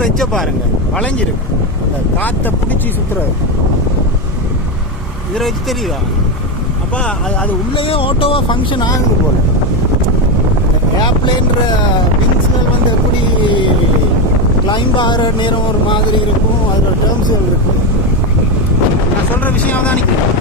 சுற்றுற எச்ச பாருங்க, வளைஞ்சிருக்கு. அந்த காற்றை பிடிச்சி சுற்றுறது இதில் வச்சு தெரியுதா? அப்போ அது உள்ளேயே ஓட்டோவாக ஃபங்க்ஷன் ஆகுது போல். ஏர்ப்ளேன்ற விங்ஸ்கள் வந்து எப்படி கிளைம்ப் ஆகிற நேரம் ஒரு மாதிரி இருக்கும், அதில் டேர்ம்ஸ்கள் இருக்கும். நான் சொல்கிற விஷயம் தான் நினைக்கிறேன்.